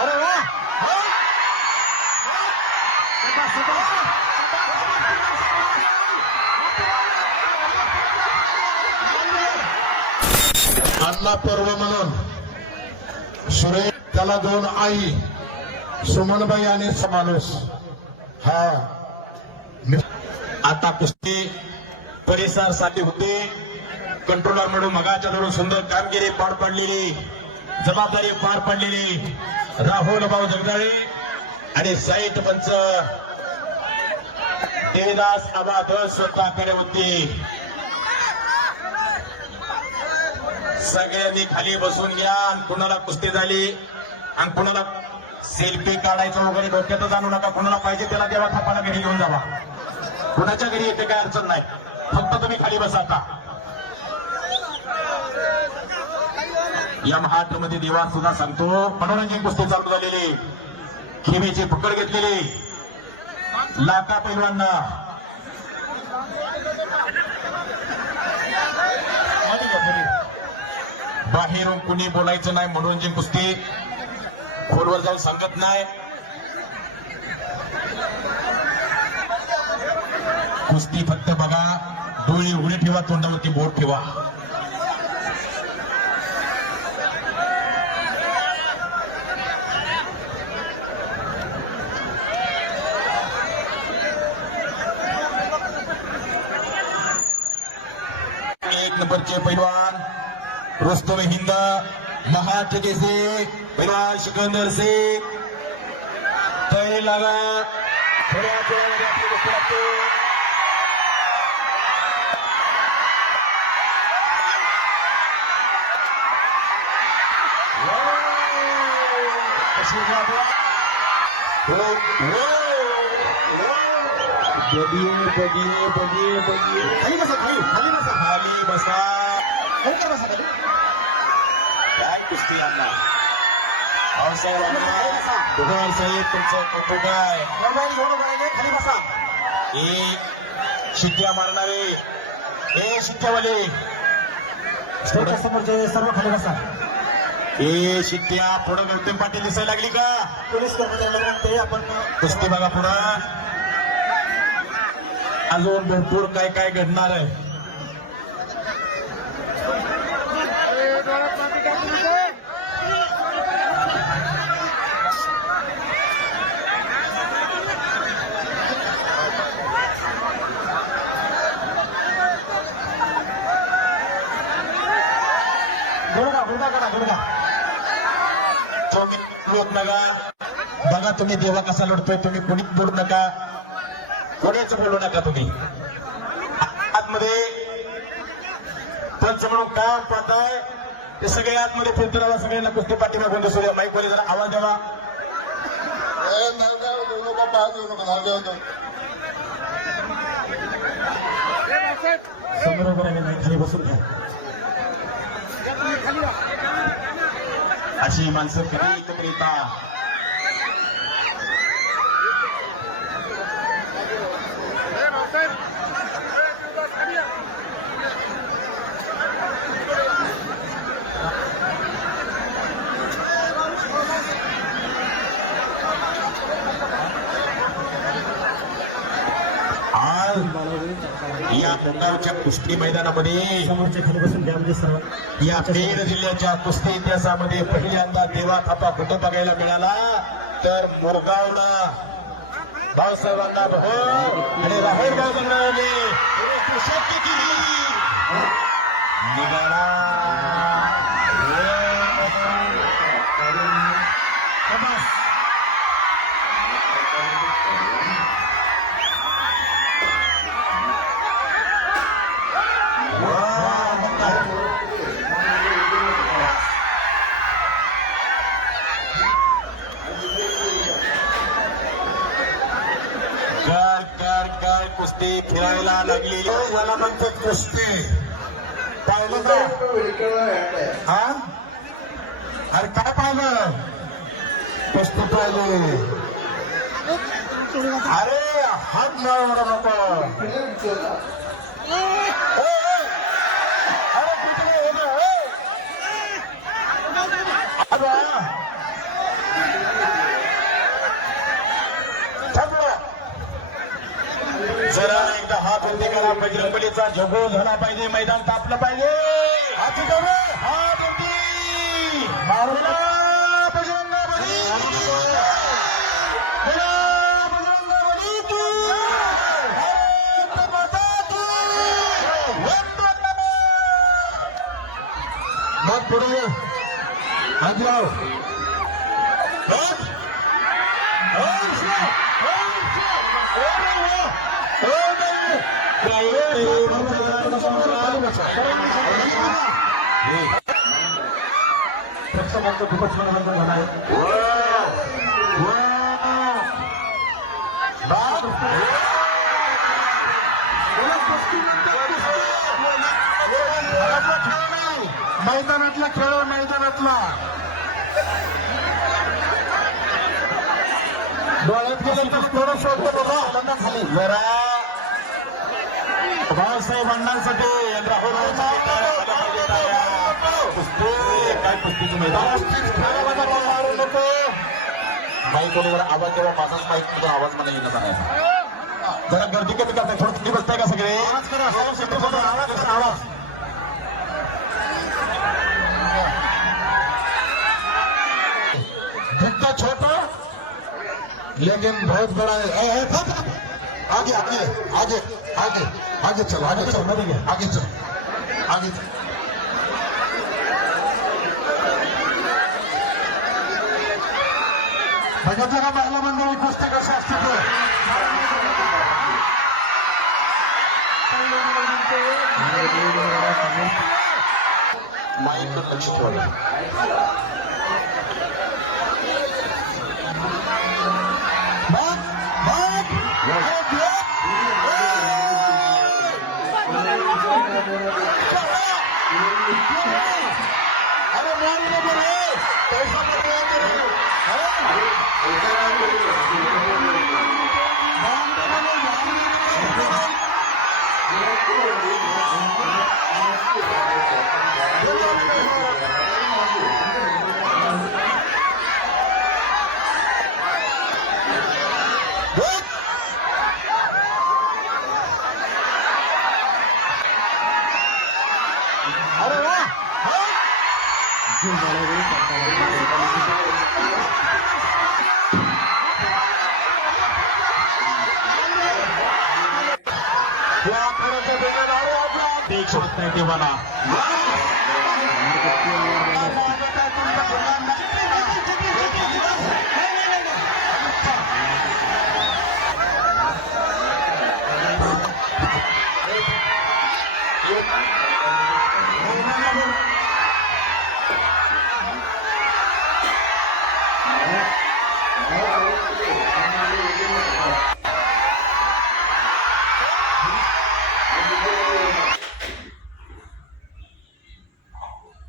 अरे वा अण्णा पर्व म्हणून सुरेश त्याला दोन आई सुमनबाई आणि समावेश हा आता कुस्ती परिसर साठी होते कंट्रोलर म्हणून मगाच्या धरून सुंदर कामगिरी पार पडलेली जबाबदारी पार पडलेली राहुल भाऊ जगदाळे आणि साईट पंच देवीदास आबाद स्वतःकडे होती. सगळ्यांनी खाली बसून घ्या आणि कुणाला कुस्ती झाली आणि कुणाला सेल्फी काढायचं वगैरे डोक्यातच आणू नका. कुणाला पाहिजे त्याला देवा थापाला घरी घेऊन जावा. कुणाच्या घरी येते काय अडचण नाही, फक्त तुम्ही खाली बसा. आता या महाराष्ट्रामध्ये देवा सुद्धा सांगतो मनोरंजन कुस्ती चालू झालेली खेमीची पकड घेतलेली लाका पैलवांना बाहेरून कुणी बोलायचं नाही. मनोरंजन कुस्ती खोलवर जाऊन सांगत नाही. कुस्ती फक्त बघा, डोळे उघडे ठेवा, तोंडावरती बोट ठेवा. एक नंबरचे पैलवान रुस्तम हिंद महाराष्ट्र केसरी पैलवान सिकंदर शेख तयारी लागा. थोड्या वेळामध्ये आपली गोष्ट लागते. खाली बसा, खाली बसा, खाली बसा, खाली बसा. काय कुस्ती अण्णा दुधार साहेब तुमचं कौतुक आहे. खाली बसा. एक शिट्ट्या मारणारे हे शिट्ट्यावाले समोरचे सर्व खाली बसा. हे शिट्ट्या पुढं गौतम पाटील दिसायला लागली का? पोलीस कर्मचारी आपण कुस्ती बघा पुढं. अजून भरपूर काय काय घडणार आहे. लोट नका बघा, तुम्ही देवा कसा लढतोय. तुम्ही कोणीच बोलू नका, कोणीच बोलू नका. तुम्ही आतमध्ये पंच म्हणून काम पाहताय ते सगळे आतमध्ये फिरतो. सगळ्यांना कुस्ती पाठीमागून बसवूया. माईक मध्ये जरा आवाज द्यावा. समोर खाली बसून घ्या. अशी माणसं कधी एकत्र येतात. या मुंगावच्या कुस्ती मैदानामध्ये या बीड जिल्ह्याच्या कुस्ती इतिहासामध्ये पहिल्यांदा देवा थापा कुठं बघायला मिळाला तर मुरगावला भाऊसाहेबांना बघू आणि राहुल भाऊ बघणारे निघाला. कुस्ती फिरायला लागलेली मला म्हणतात कुस्ती पाहिलं का? हा अरे काय पाहिलं? कुस्ती पाहिली. अरे हात मारू नको. अरे कुठे गेला? जरा एकदा हात वरती करा. बजरंगबलीचा झोगो झाला पाहिजे. मैदान तापलं पाहिजे. हात करू. हात वरती मारूला. बजरंगबली बजरंगबली की भारत माता की वंदना. मग पुढे हात लाव. प्रेक्षकांचं खूपच मनोरंजन होणार आहे. मैदानातला खेळ मैदानातला डोळ्यात गेलं तर थोडं शोधतो बघा. खाली जरा भाऊसाहेब अण्णांसाठी राहुल काय कुस्तीचं मैदान. माईक जरा आवाज जेव्हा माझाच माईक आवाज मला येणं म्हणायचा. जरा गर्दी कमी करताय. थोडं किती बसताय का सगळे. आवाज दिखता छोटा लेकिन बहुत बड़ा है. आगे आगे आगे आगे आगे चल आगे चल आगे चल आगे चल. बघितलं का महिला मंडळी कुस्ती कशी असते ते. माईक लक्ष ठेवा. अरे मारू नको रे. पैसा देख सकते हैं कि बना